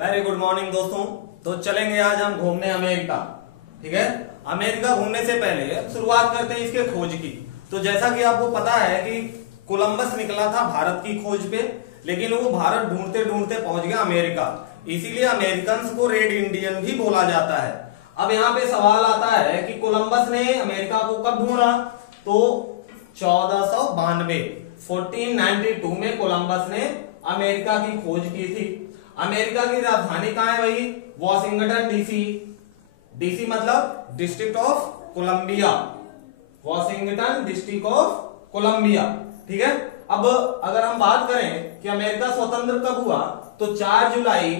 Very good morning दोस्तों। तो चलेंगे आज हम घूमने अमेरिका। ठीक है, अमेरिका घूमने से पहले शुरुआत करते हैं इसके खोज की। तो जैसा कि आपको पता है कि कोलंबस निकला था भारत की खोज पे, लेकिन वो भारत ढूंढते ढूंढते पहुंच गया अमेरिका। इसीलिए अमेरिकन को रेड इंडियन भी बोला जाता है। अब यहाँ पे सवाल आता है कि कोलंबस ने अमेरिका को कब ढूंढा? तो 1492 में कोलंबस ने अमेरिका की खोज की थी। अमेरिका की राजधानी कहाँ है भाई? Washington DC. डीसी मतलब District of Columbia, Washington District of Columbia. ठीक है, अब अगर हम बात करें कि अमेरिका स्वतंत्र कब हुआ, तो 4 जुलाई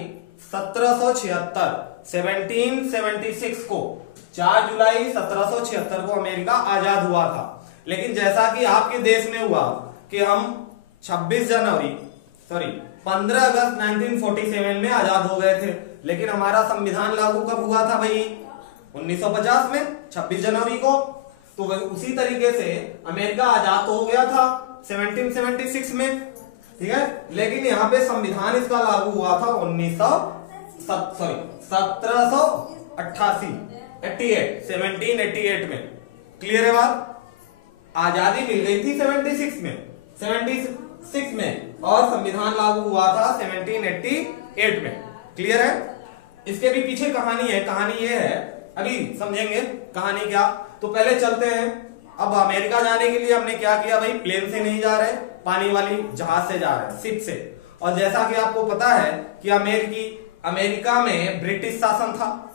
1776 को 4 जुलाई 1776 को अमेरिका आजाद हुआ था। लेकिन जैसा कि आपके देश में हुआ कि हम 15 अगस्त 1947 में आजाद हो गए थे, लेकिन हमारा संविधान लागू कब हुआ था भाई? 1950 में 26 जनवरी को। तो उसी तरीके से अमेरिका आजाद तो हो गया था 1776 में। ठीक है, लेकिन यहाँ पे संविधान इसका लागू हुआ था 1788 में। क्लियर है बात? आजादी मिल गई थी 76 में और संविधान लागू हुआ था 1788 में। क्लियर है? इसके भी पीछे कहानी है। कहानी ये है, अभी समझेंगे कहानी क्या। तो पहले चलते हैं। अब अमेरिका जाने के लिए हमने क्या किया भाई? प्लेन से नहीं जा रहे, पानी वाली जहाज से जा रहे हैं, शिप से। और जैसा कि आपको पता है कि अमेरिका में ब्रिटिश शासन था।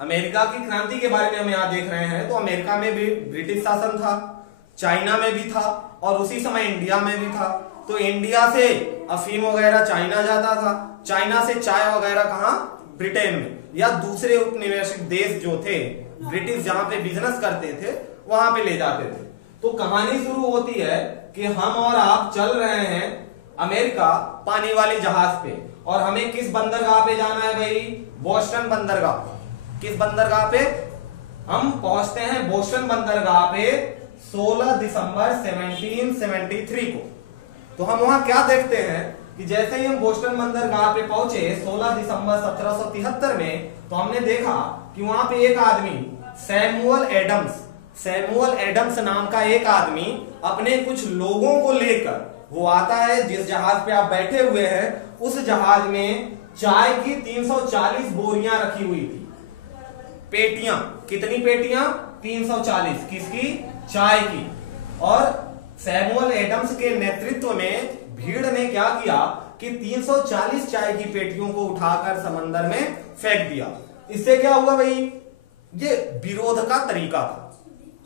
अमेरिका की क्रांति के बारे में हम यहाँ देख रहे हैं। तो अमेरिका में भी ब्रिटिश शासन था, चाइना में भी था और उसी समय इंडिया में भी था। तो इंडिया से अफीम वगैरह चाइना जाता था, चाइना से चाय वगैरह कहाँ? ब्रिटेन में या दूसरे उपनिवेशिक देश जो थे, ब्रिटिश जहां पे बिजनेस करते थे वहां पे ले जाते थे। तो कहानी शुरू होती है कि हम और आप चल रहे हैं अमेरिका पानी वाली जहाज पे, और हमें किस बंदरगाह पे जाना है भाई? बोस्टन बंदरगाह। किस बंदरगाह पे? हम पहुंचते हैं बोस्टन बंदरगाह पे 16 दिसंबर 1773 को। तो हम वहां क्या देखते हैं कि जैसे ही हम बोस्टन बंदरगाह पे पहुंचे 16 दिसंबर 1773 में, तो हमने देखा कि वहां पे एक आदमी सैमुअल एडम्स नाम का एक आदमी अपने कुछ लोगों को लेकर वो आता है। जिस जहाज पे आप बैठे हुए हैं उस जहाज में चाय की 340 बोरियां रखी हुई थी। पेटियां, कितनी पेटियां? 340। किसकी? चाय की। और सैमुअल एडम्स के नेतृत्व में भीड़ ने क्या किया कि 340 चाय की पेटियों को उठाकर समंदर में फेंक दिया। इससे क्या हुआ भाई? ये विरोध का तरीका था।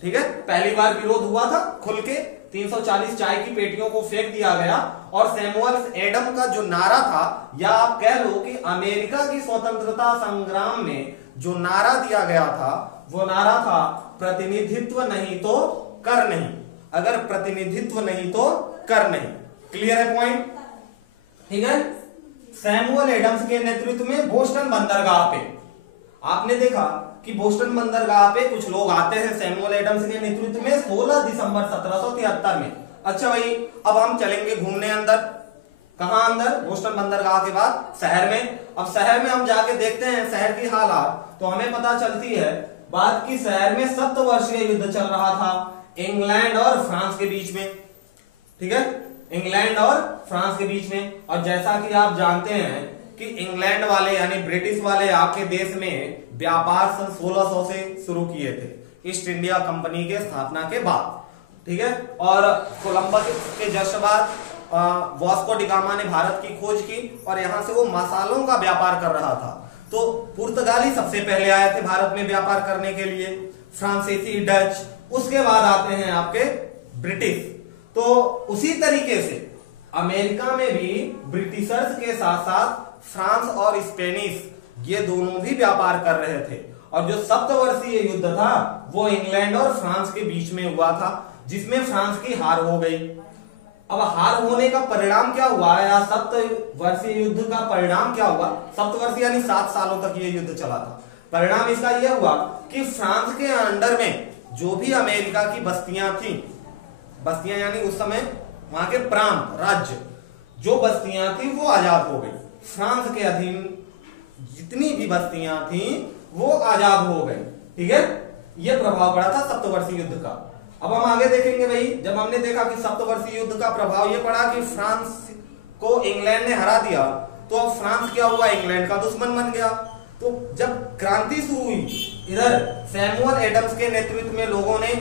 ठीक है, पहली बार विरोध हुआ था खुल के, 340 चाय की पेटियों को फेंक दिया गया। और सैमुअल एडम का जो नारा था, या आप कह लो कि अमेरिका की स्वतंत्रता संग्राम में जो नारा दिया गया था, वो नारा था प्रतिनिधित्व नहीं तो कर नहीं। अगर प्रतिनिधित्व नहीं तो कर नहीं। क्लियर है पॉइंट? ठीक है, सैमुअल एडम्स के नेतृत्व में बोस्टन बंदरगाह पे आपने देखा कि बोस्टन बंदरगाह पे कुछ लोग आते हैं सैमुअल एडम्स के नेतृत्व में 16 दिसंबर 1773 में। अच्छा भाई, अब हम चलेंगे घूमने अंदर। कहां अंदर? बोस्टन बंदरगाह के बाद शहर में। अब शहर में हम जाके देखते हैं शहर की हालात, तो हमें पता चलती है बात की शहर में सप्तवर्षीय युद्ध चल रहा था इंग्लैंड और फ्रांस के बीच में। ठीक है, इंग्लैंड और फ्रांस के बीच में। और जैसा कि आप जानते हैं कि इंग्लैंड वाले यानी ब्रिटिश वाले आपके देश में व्यापार सन 1600 से शुरू किए थे, ईस्ट इंडिया कंपनी के स्थापना के बाद। ठीक है, और कोलंबस के जस्ट बाद वास्को डी गामा ने भारत की खोज की और यहां से वो मसालों का व्यापार कर रहा था। तो पुर्तगाली सबसे पहले आए थे भारत में व्यापार करने के लिए, फ्रांसीसी, डच, उसके बाद आते हैं आपके ब्रिटिश। तो उसी तरीके से अमेरिका में भी ब्रिटिशर्स के साथ साथ फ्रांस और स्पेनिश ये दोनों भी व्यापार कर रहे थे। और जो सप्तवर्षीय युद्ध था वो इंग्लैंड और फ्रांस के बीच में हुआ था, जिसमें फ्रांस की हार हो गई। अब हार होने का परिणाम क्या हुआ, या सप्तवर्षीय युद्ध का परिणाम क्या हुआ? सप्तवर्षीय यानी 7 सालों तक ये युद्ध चला था। परिणाम इसका यह हुआ कि फ्रांस के अंडर में जो भी अमेरिका की बस्तियां थी, बस्तियां यानी उस समय वहां के प्रांत, राज्य, जो बस्तियां थी वो आजाद हो गई। फ्रांस के अधीन जितनी भी बस्तियां थी वो आजाद हो गई। ठीक है, ये प्रभाव पड़ा था सप्तवर्षीय युद्ध का। अब हम आगे देखेंगे भाई, जब हमने देखा कि सप्तवर्षीय युद्ध का प्रभाव ये पड़ा कि फ्रांस को इंग्लैंड ने हरा दिया, तो अब फ्रांस क्या हुआ, इंग्लैंड का दुश्मन बन गया। तो जब क्रांति शुरू हुई, इधर सैमुअल एडम्स के नेतृत्व में लोगों ने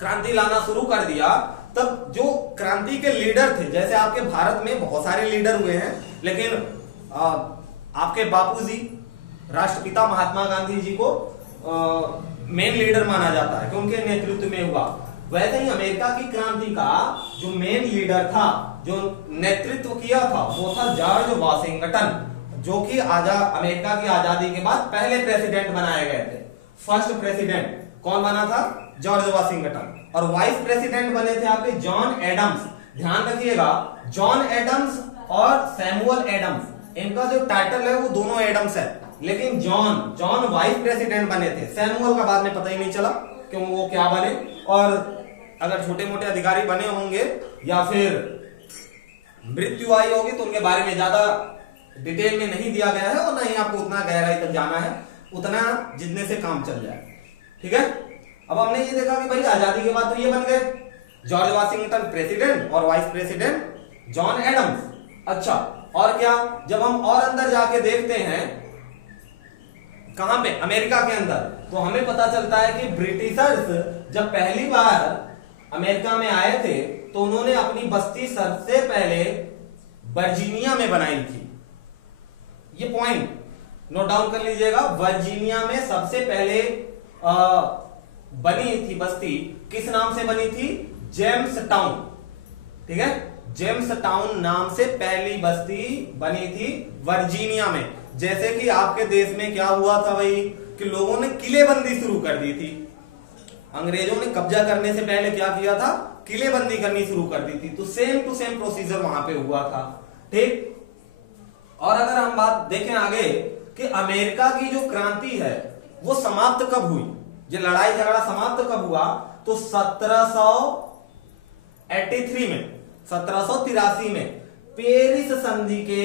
क्रांति लाना शुरू कर दिया, तब जो क्रांति के लीडर थे, जैसे आपके भारत में बहुत सारे लीडर हुए हैं, लेकिन आपके बापूजी राष्ट्रपिता महात्मा गांधी जी को मेन लीडर माना जाता है कि उनके नेतृत्व में हुआ। वैसे ही अमेरिका की क्रांति का जो मेन लीडर था, जो नेतृत्व किया था, वो था जॉर्ज वाशिंगटन, जो कि अमेरिका की आजादी के बाद पहले प्रेसिडेंट बनाए गए थे। फर्स्ट प्रेसिडेंट कौन बना था, जॉर्ज वाशिंगटन। और वाइस प्रेसिडेंट बने थे आपके जॉन एडम्स। ध्यान रखिएगा, जॉन एडम्स और सैमुअल एडम्स, इनका जो टाइटल है वो दोनों एडम्स है, लेकिन जॉन वाइस प्रेसिडेंट बने थे। सैमुअल का बाद में पता ही नहीं चला कि वो क्या बने, और अगर छोटे मोटे अधिकारी बने होंगे या फिर मृत्यु आई होगी तो उनके बारे में ज्यादा डिटेल में नहीं दिया गया है, और ना ही आपको उतना गहराई तक जाना है, उतना जितने से काम चल जाए। ठीक है, अब हमने ये देखा कि भाई आजादी के बाद तो ये बन गए जॉर्ज वाशिंगटन प्रेसिडेंट और वाइस प्रेसिडेंट जॉन एडम्स। अच्छा, और क्या, जब हम और अंदर जाके देखते हैं कहां पे, अमेरिका के अंदर, तो हमें पता चलता है कि ब्रिटिशर्स जब पहली बार अमेरिका में आए थे तो उन्होंने अपनी बस्ती सबसे पहले वर्जीनिया में बनाई थी। ये पॉइंट नोट डाउन कर लीजिएगा, वर्जीनिया में सबसे पहले बनी थी बस्ती, किस नाम से बनी थी, जेम्स टाउन। ठीक है, जेम्स टाउन नाम से पहली बस्ती बनी थी वर्जीनिया में। जैसे कि आपके देश में क्या हुआ था भाई, कि लोगों ने किलेबंदी शुरू कर दी थी। अंग्रेजों ने कब्जा करने से पहले क्या किया था, किलेबंदी करनी शुरू कर दी थी। तो सेम टू सेम प्रोसीजर वहां पे हुआ था। ठीक, और अगर हम बात देखें आगे कि अमेरिका की जो क्रांति है वो समाप्त कब हुई, जो लड़ाई झगड़ा समाप्त कब हुआ, तो 1783 में पेरिस संधि के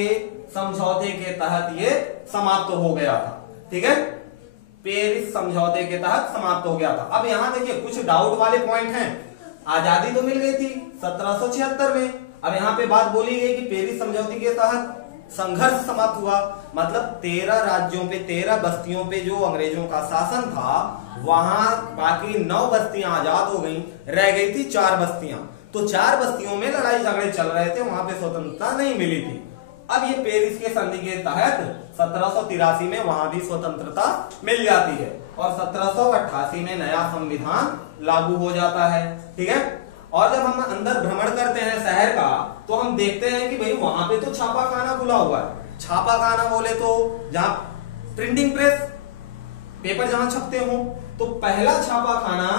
समझौते के तहत ये समाप्त हो गया था। ठीक है, पेरिस समझौते के तहत समाप्त हो गया था। अब यहां देखिए कुछ डाउट वाले पॉइंट हैं। आजादी तो मिल गई थी 1776 में, अब यहां पे बात बोली गई कि पेरिस समझौते के तहत संघर्ष समाप्त हुआ, मतलब 13 राज्यों पे 13 बस्तियों पे जो अंग्रेजों का शासन था, वहां बाकी 9 बस्तियां आजाद हो गई, रह गई थी 4 बस्तियां। तो 4 बस्तियों में लड़ाई झगड़े चल रहे थे, वहां पे स्वतंत्रता नहीं मिली थी। अब ये पेरिस के संधि के तहत 1783 में वहां भी स्वतंत्रता मिल जाती है, और 1788 में नया संविधान लागू हो जाता है। ठीक है, और जब हम अंदर भ्रमण करते हैं शहर का, तो हम देखते हैं कि भाई वहां पे तो छापाखाना खुला हुआ है। छापाखाना बोले तो जहां प्रिंटिंग प्रेस, पेपर जहां छपते हो, तो पहला छापाखाना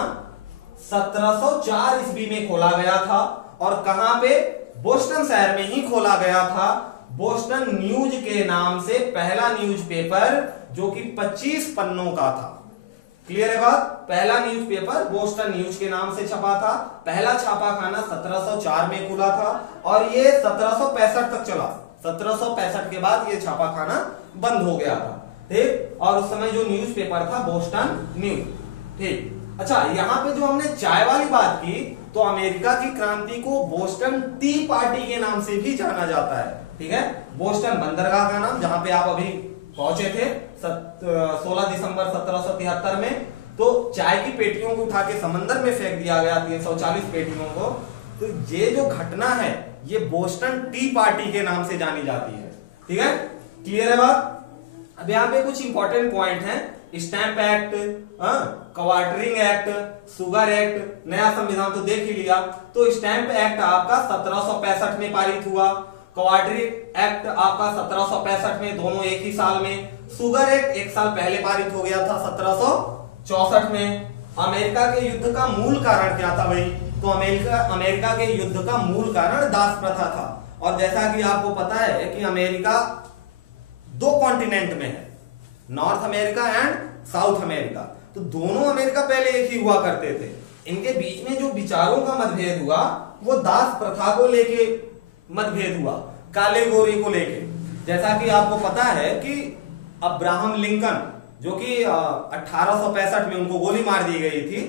1704 ईस्वी में खोला गया था, और कहां पे, बोस्टन शहर में ही खोला गया था। बोस्टन न्यूज के नाम से पहला न्यूज़पेपर, जो कि 25 पन्नों का था। क्लियर है बात, पहला न्यूज़पेपर बोस्टन न्यूज के नाम से छपा था। पहला छापाखाना 1704 में खुला था, और ये 1765 तक चला। 1765 के बाद ये छापाखाना बंद हो गया था। ठीक, और उस समय जो न्यूज़पेपर था बोस्टन न्यूज। ठीक, अच्छा, यहाँ पे जो हमने चाय वाली बात की, तो अमेरिका की क्रांति को बोस्टन टी पार्टी के नाम से भी जाना जाता है। ठीक है, बोस्टन बंदरगाह का नाम, जहां पे आप अभी पहुंचे थे 16 दिसंबर 1773 में, तो चाय की पेटियों को उठा के समंदर में फेंक दिया गया, 340 पेटियों को। तो ये जो घटना है ये बोस्टन टी पार्टी के नाम से जानी जाती है। ठीक है, क्लियर है बात। अब यहाँ पे कुछ इंपॉर्टेंट पॉइंट हैं, stamp act, quartering act, sugar act, नया संविधान तो देख ही लिया। तो स्टैंप एक्ट आपका 1765 में पारित हुआ, क्वार्टरिंग एक्ट आपका 1765 में, दोनों एक ही साल में। शुगर एक्ट 1 साल पहले पारित हो गया था 1764 में। अमेरिका के युद्ध का मूल कारण क्या था भाई, तो अमेरिका के युद्ध का मूल कारण दास प्रथा था। और जैसा कि आपको पता है कि अमेरिका 2 कॉन्टिनेंट में है, north America and south America. तो दोनों अमेरिका पहले एक ही हुआ करते थे। इनके बीच में जो विचारों का मतभेद हुआ वो दास प्रथा को लेके मतभेद हुआ, काले गोरे को लेके। जैसा कि आपको पता है कि अब्राहम लिंकन जो कि 1865 में उनको गोली मार दी गई थी,